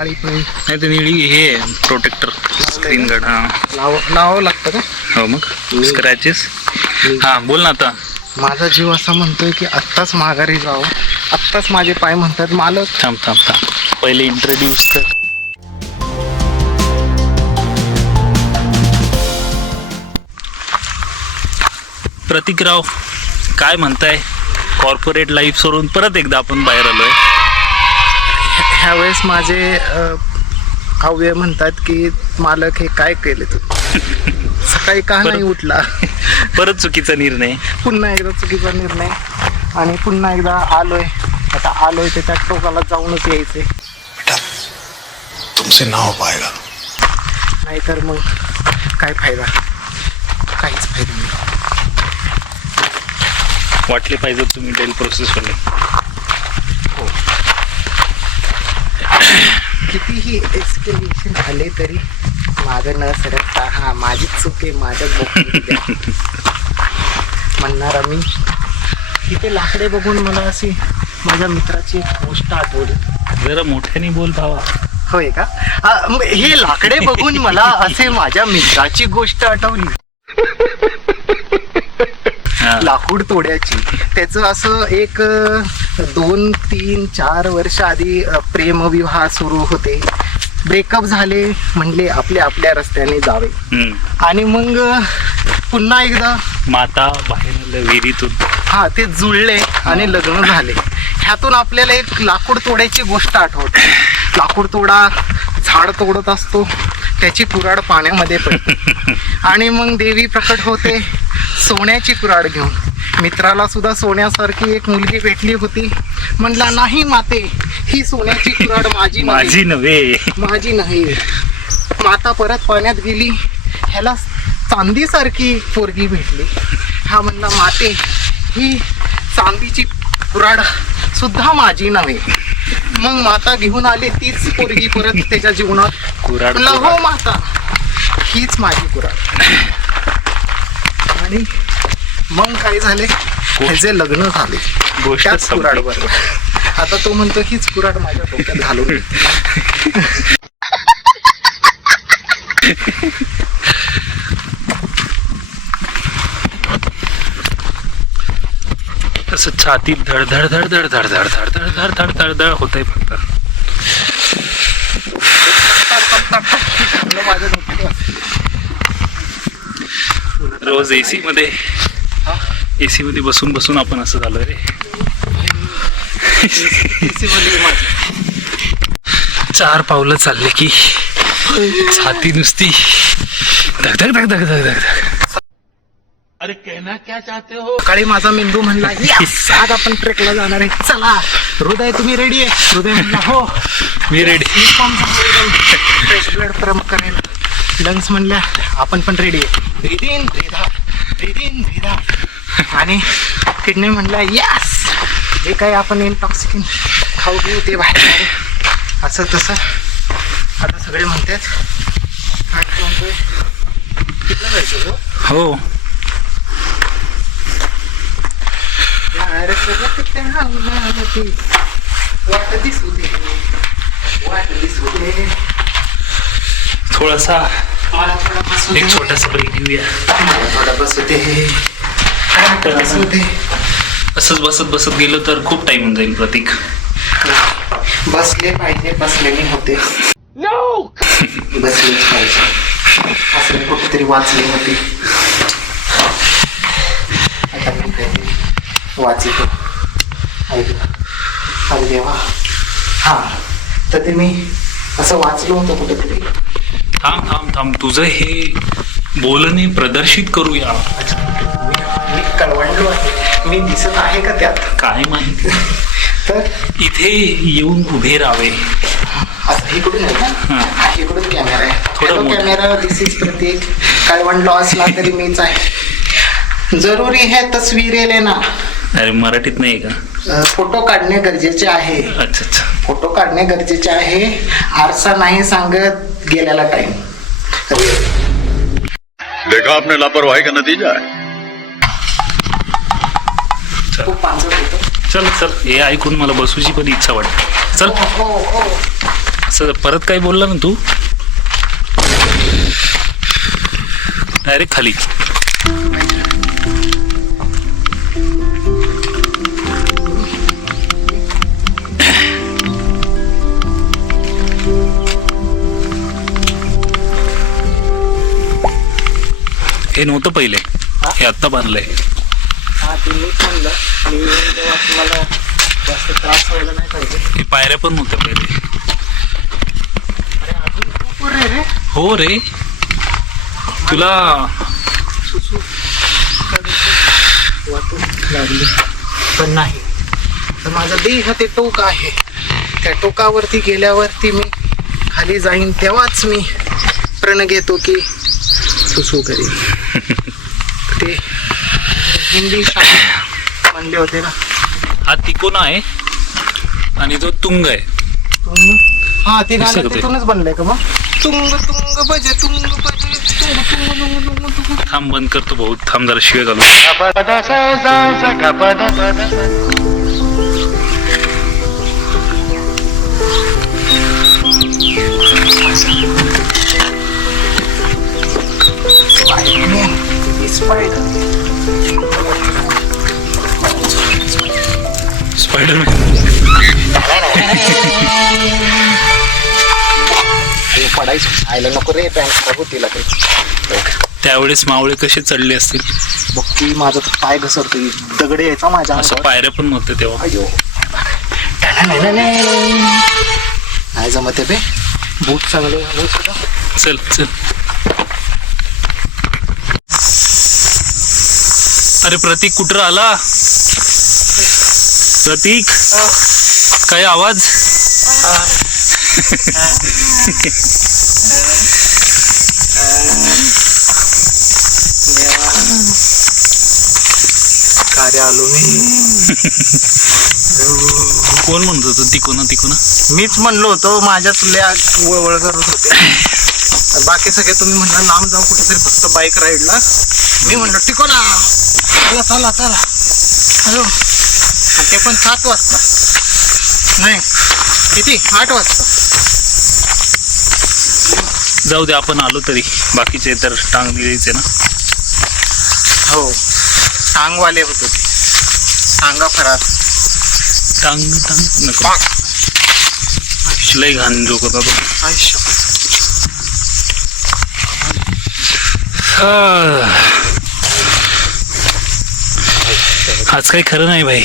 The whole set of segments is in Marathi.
काळी नाही ते निळी हे प्रोटेक्टर स्क्रीन गार्ड हा. लाव लावावं लागतं का? हो मग स्क्रॅचेस हा बोल ना आता. माझा जीव असा म्हणतोय की आत्ताच माघारी जावं. आत्ताच माझे पाय म्हणतात मालक. थांब थांब थांब. पहिले इंट्रोड्यूस कर. प्रतिकराव काय म्हणताय? कॉर्पोरेट लाईफ सोडून परत एकदा आपण बाहेर आलोय. ह्यावेळेस माझे काव्य म्हणतात की मालक हे काय केले तू? सकाळी का नाही उठला? परत चुकीचा निर्णय. पुन्हा एकदा चुकीचा निर्णय. आणि पुन्हा एकदा आलोय. आता आलोय ते त्या टोकाला जाऊनच यायचे तुमसे ना हो पाएगा नाहीतर मग काय फायदा? काहीच फायदा नाही. वाटले पाहिजे तुम्ही डेल प्रोसेस कितीही एक्सप्लेनेशन आले तरी माझं न सरकता हा माझीच चूक आहे द्या. म्हणणारा मी तिथे लाकडे बघून मला अशी माझ्या मित्राची एक गोष्ट आठवली जरा मोठ्याने बोल भावा होय का हे लाकडे बघून मला असे माझ्या मित्राची गोष्ट आठवली. लाकूड तोड्याची. त्याचं असं एक दोन तीन चार वर्ष आधी प्रेमविवाह सुरू होते. ब्रेकअप झाले म्हणले आपल्या आपल्या रस्त्याने जावे. आणि मग पुन्हा एकदा माता बाहेर विहिरीतून. हा ते जुळले आणि लग्न झाले. ह्यातून आपल्याला एक लाकूड तोडायची गोष्ट आठवते. लाकूड तोडा झाड तोडत असतो. त्याची कुराड पाण्यामध्ये पडते. आणि मग देवी प्रकट होते. सोन्याची कुराड घेऊन. मित्राला सुद्धा सोन्यासारखी एक मुलगी भेटली होती. म्हणला नाही माते ही सोन्याची कुराड माझी. माझी नव्हे. माझी नाही. माता परत पाण्यात गेली. ह्याला चांदीसारखी पोरगी भेटली. हा म्हणला माते ही चांदीची कुराड सुद्धा माझी नव्हे. मग माता घेऊन आली तीच पोरगी परत त्याच्या जीवनात. हो. माता हीच माझी कुराड. आणि मग काय झाले ह्याचे लग्न झाले त्याच कुराडवर आता तो म्हणतो हीच कुराड माझ्या डोक्यात घालून तसं छातीत धडधड धडधड धडधड धडधड धडधड धडधड धड होतय फक्त रोज एसी मध्ये एसी मध्ये बसून बसून आपण असं झालं रे. चार पावलं चालले की छाती नुसती. धग धग धग धग धग धग सकाळी माझा मेंदू म्हणला "Yes, आज आपण ट्रेकला जाणार आहे. चला हृदय तुम्ही रेडी आहे? हृदय म्हणला हो. मी रेडी ब्लड प्रमोट करेल लंग्स म्हणल्या आपण पण रेडी आहे. ब्रिदिन ब्रेधा ब्रिदिन ब्रेधा आणि किडनी म्हणल्या यास जे काही आपण इनटॉक्सिकिन खाऊ घेऊ ते बाहेर असं तसं आता सगळे म्हणतात. आणि म्हणतोय कितना जायचं हो. थोडासा एक छोटासा ब्रेक घेऊया. असंच बसत बसत गेलो तर खूप टाइम होऊन जाईल प्रतीक. बसले पाहिजे बसलेले होते. बसलेच पाहिजे. असं कुठेतरी वाचले होते. आता मी काहीतरी वाचितो ऐकलं अरे देवा. हा. तर ते मी असं वाचलो होतं कुठेतरी. थांब थांब थांब. तुझं हे बोलणे प्रदर्शित करूया. मी कळवंडलो आहे. मी दिसत आहे का त्यात? काय माहिती? तर? इथे येऊन उभे राहावे. असं इकडून आहे हा. हा इकडून कॅमेरा आहे? थोडं मोठं. कॅमेरा दिस इज प्रत्येक कळवंडलो असला तरी मीच आहे. जरुरी है तस्वीरें लेना. अरे मराठीत नाही का? फोटो काढणे गरजेचे आहे. अच्छा अच्छा. फोटो काढणे गरजेचे आहे. आरसा नाही सांगत गेलेला टाइम देखा आपने लापरवाही का नतीजा है? खूप पांचट होतं. चल चल. हे ऐकून मला बसूची पण इच्छा वाटते. चल. असं परत काही बोलला ना तू? डायरेक्ट खाली. हे नव्हतं पहिले. हे. आत्ता बांधलंय हा ते म्हणलं मी येईन तेव्हा तुम्हाला जास्त त्रास व्हायला नाही पाहिजे. हे पायऱ्या पण नव्हत्या पहिले. वर आहे रे. हो रे. तुला वाटून लागली. पण नाही. तर माझा देह ते टोक आहे. त्या टोकावरती गेल्यावरती मी खाली जाईन तेव्हाच मी प्रण घेतो की सुसू करेन. हिंदी म्हणले होते ना. हा तिकोना आहे आणि तो तुंग आहे. तुंग? हा ते गाणं? तिथूनच बनलंय का मग? तुंग तुंग बजे तुंग बजे तुंग तुंग तुंग तुंग तुंग थांब बंद करतो भाऊ. थांब जरा शिवे घालू स्पायडरमॅन हे पडायचं. आयला नको रे खराब होतील. त्यावेळेस मावळे कसे चढले असतील? बघ की माझा पाय घसरतोय. दगड यायचा माझ्या असं. पायऱ्या पण नव्हत्या तेव्हा. अयो. नाही जमत आहे बे. बूट चांगले. चल चल. अरे प्रतीक कुठं आला प्रतीक काय आवाज. कार्य आलो मी. कोण म्हणत होतं? तिकोना तिकोना मीच म्हणलो होतो माझ्याच लय वळवळ करत होते. बाकी सगळे तुम्ही म्हणलं लांब जाऊ कुठेतरी फक्त बाईक राईडला मी म्हणलो टिको ना चला चला चला. हॅलो. ते पण सात वाजता. नाही किती? आठ वाजता. जाऊ दे आपण आलो तरी. बाकीचे तर टांग दिलीचे ना. हो. टांगवाले होते ते. टांगा फरार. टांग टांग नको. लय घाण जोक होता तो. आयुष्य आज काही खरं नाही भाई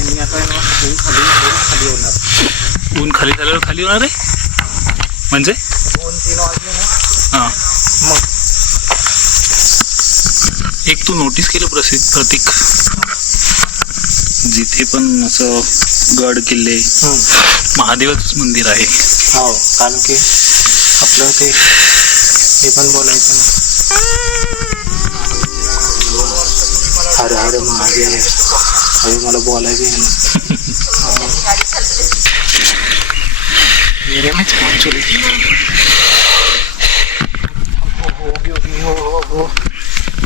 आणि मी आता आहे ना ऊन खाली खाली होणार ऊन खाली झाल्यावर खाली होणार आहे? म्हणजे? दोन तीन वाजले ना मग एक तू नोटीस केलं प्रसिद्ध प्रतीक? जिथे पण असं गड किल्ले महादेवाचंच मंदिर आहे. हो कारण की आपलं ते हे पण बोलायचं ना. हर हर महादेव. अरे मला बोलायचं आहे ना. मेरे में ऍक्च्युली हो हो ओके ओके हो हो हो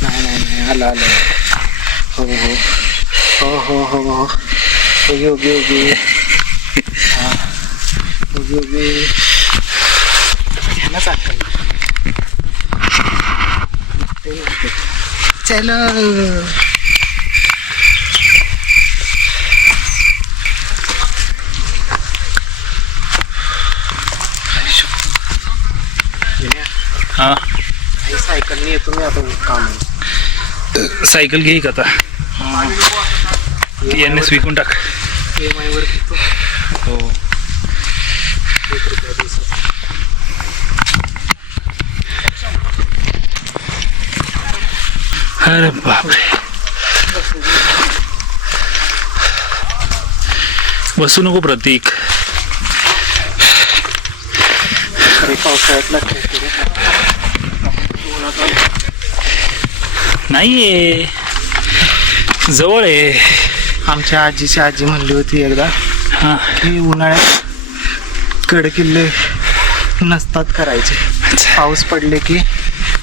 नाही नाही नाही आलं आलं हो हो हो हो हो हो ओके ओके ओके हा ओके ओके ह्यालाच अक्कल चलो। हा। सायकलने येतो मी आता काम सायकल घे का आता एन एस विकून टाक एम आयवर घेतो हो एक रुपया दिवसाचा अरे बापरे। बसू नको प्रतीक। नाहीये. जवळ आहे. आमच्या आजीची आजी म्हणली होती एकदा हा. की उन्हाळ्यात कडकिल्ले नसतात करायचे. पाऊस पडले की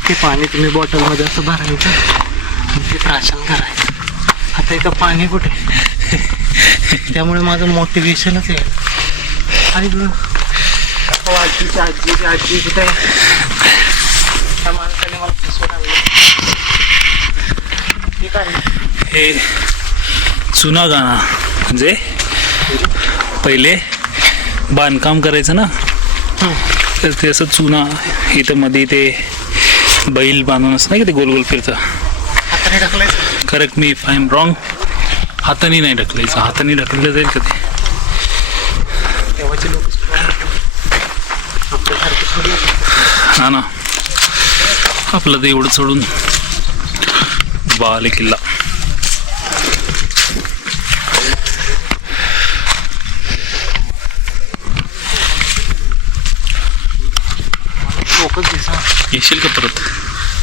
ते पाणी तुम्ही बॉटलमध्ये असं भरायचं आणि ते प्राशन करायचं. आता इथं पाणी कुठे? त्यामुळे माझं मोटिवेशनच आहे. आई ग अहो, आजीची आजीची आजी कुठे? मला हे काय हे जुना गाणं म्हणजे पहिले बांधकाम करायचं ना? तर ते असं चुना इथं मध्ये ते बैल बांधून असं नाही का ते गोल गोल फिरतं? करेक्ट मी इफ आय एम रॉंग हाताने नाही ढकलायचं. हाताने ढकललं जाईल का ते. हा ना. आपलं ते एवढं सोडून बाले किल्ला. येशील का परत?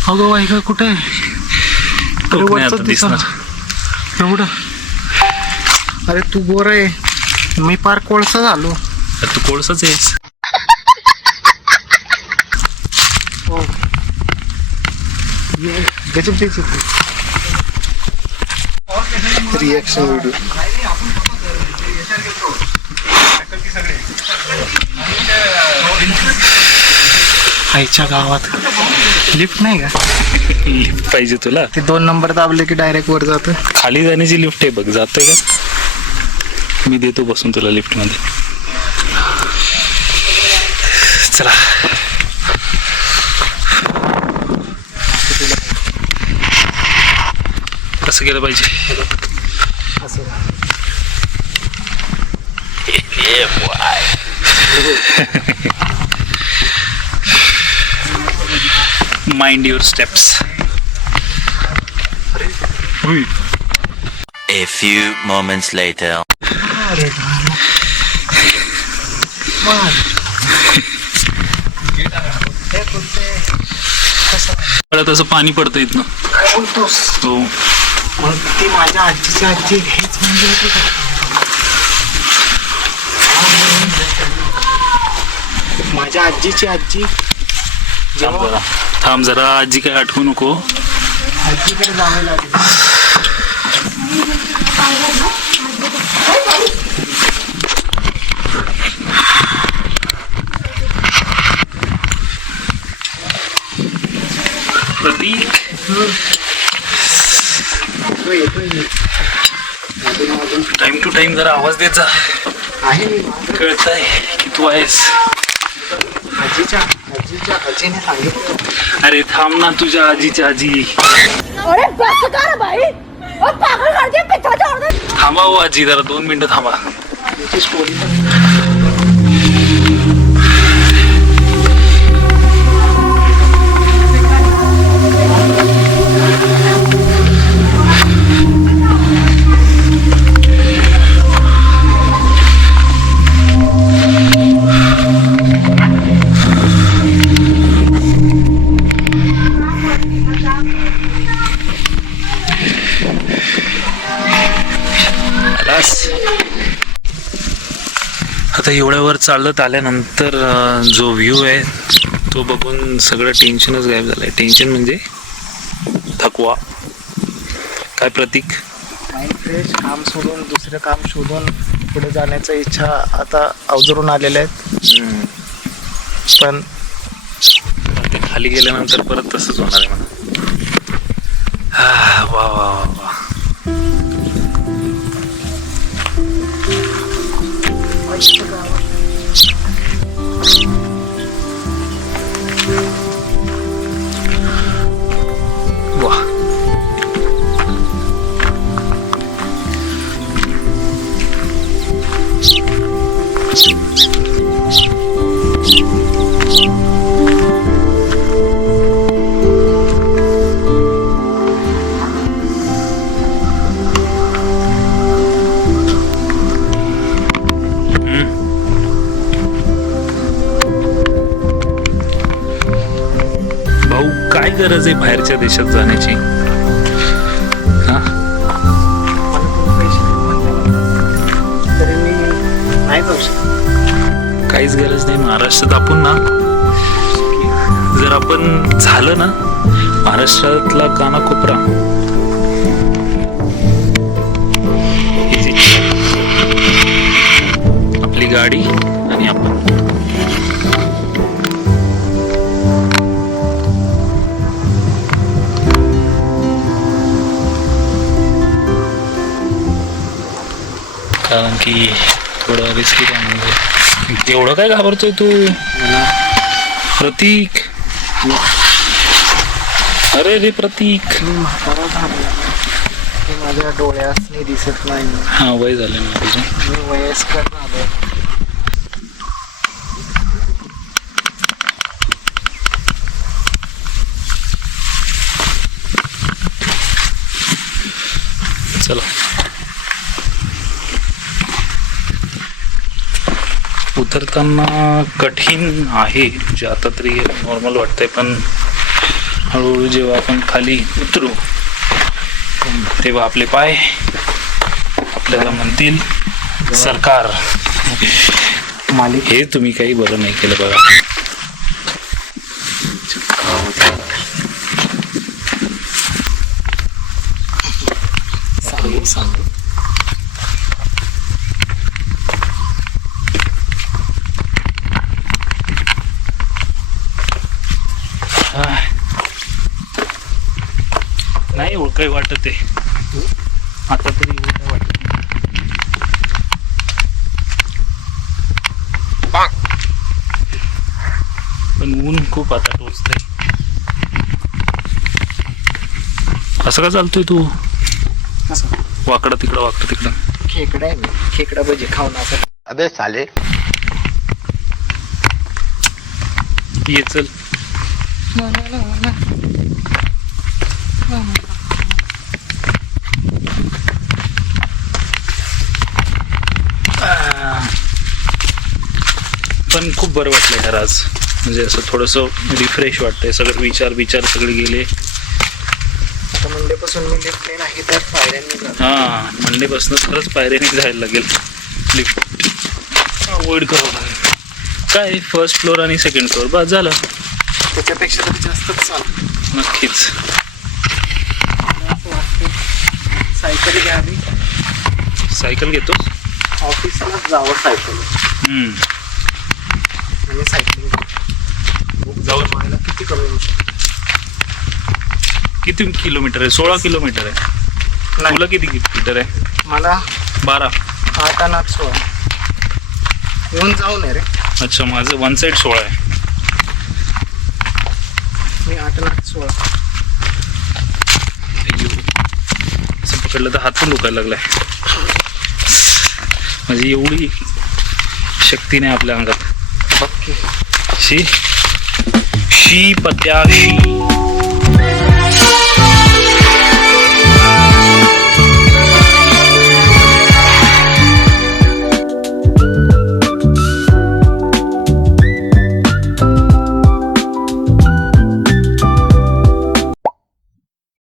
अगं बाई का कुठे. दिसणार. एवढं. अरे तू गोर आहे. मी पार कोळसा झालो. तू कोळसाच आहेस हो द्यायची रिॲक्शन व्हिडिओ आईच्या गावात. लिफ्ट नाही का? लिफ्ट पाहिजे तुला? ते दोन नंबर दाबले की डायरेक्ट वर जातं. खाली जाण्याची लिफ्ट आहे बघ जातोय का? मी देतो बसून तुला लिफ्टमध्ये. चला. कसं केलं पाहिजे. असं mind your steps A few moments later. मला तसं पाणी पडतं इथनं. काय बोलतोस हो. मग ती माझ्या आजीची आजी हेच म्हणजे होती का? माझ्या आजीची आजी थांब जेव्हा जरा. थांब जरा आजी काय आठवू नको. आजीकडे जावं लागेल प्रतीक तो येतोय मी. अजून अजून टाइम जरा आवाज देत जा. आहे माझं. कळतंय की तू आहेस. आजीच्या आजीच्या आजीने सांगितलं. अरे थांब ना तुझ्या आजीच्या आजी. अरे बस कर भाई और पागल कर दिया पिता छोड़ दे थांबा हो आजी जरा दोन मिनिटं थांबा. चालत आल्यानंतर जो व्ह्यू आहे तो बघून सगळं टेन्शनच गायब झालंय. टेन्शन म्हणजे थकवा. काय प्रतीक? माइंड फ्रेश काम सोडून दुसरं काम शोधून पुढे जाण्याचा इच्छा आता अवजरून आलेल्या आहेत. पण ते खाली गेल्यानंतर परत तसंच होणार आहे म्हणा. हा, वा वा वा. आहे बाहेरच्या देशात जाण्याची. काहीच गरज नाही महाराष्ट्रात आपण ना जर आपण झालं ना महाराष्ट्रातला काना कोपरा. आपली गाडी आणि आपण. कारण की थोडं रिस्की काम म्हणजे एवढं काय घाबरतोय तू? प्रतीक. अरे रे प्रतीक. माझ्या डोळ्यासनी दिसत नाही हा वय झालं मी वयस्कर झालो चला उतरताना कठीण आहे म्हणजे आता तरी नॉर्मल वाटतंय पण हळूहळू जेव्हा आपण खाली उतरू तेव्हा आपले पाय आपल्याला म्हणतील सरकार. हे तुम्ही काही बरं नाही केलं बघा सांगू सांगू आह. नाही एवढं काही वाटत आहे आता तरी वाटत पण ऊन खूप आता टोचतंय. असं का चालतोय तू? वाकडं तिकडं वाकडं तिकडं. खेकडा आहे मी. खेकडा भजी खाऊन असं. अबे साले. ये चल. आह. पण खूप बरं वाटलं यार आज. म्हणजे असं थोडंसं रिफ्रेश वाटतंय. सगळं विचार विचार सगळे गेले. आता मंडेपासून मी लिफ्टने नाही तर पायऱ्यांनी हा मंडेपासून खरंच पायऱ्याने जायला लागेल. लिफ्ट अवॉइड करावं लागेल? काय फर्स्ट फ्लोअर आणि सेकंड फ्लोअर बस झालं. त्याच्यापेक्षा तर जास्तच चालू नक्कीच. सायकल घ्यावी सायकल घेतोस? ऑफिसला जावं सायकल. हम्म. आणि सायकलिंग जाऊ व्हायला किती कमी होईल? किती किलोमीटर आहे? सोळा किलोमीटर आहे. तुला किती किलोमीटर आहे? मला बारा. आठ आणि आठ सोळा. येऊन जाऊन आहे रे. अच्छा माझं वन साईड सोळा आहे. मी आठ आणि आठ सोळा. अय्यो. असं पकडलं तर हात पण दुखायला लागलाय. म्हणजे एवढी शक्ती नाही आपल्या अंगात. See? She Patya She.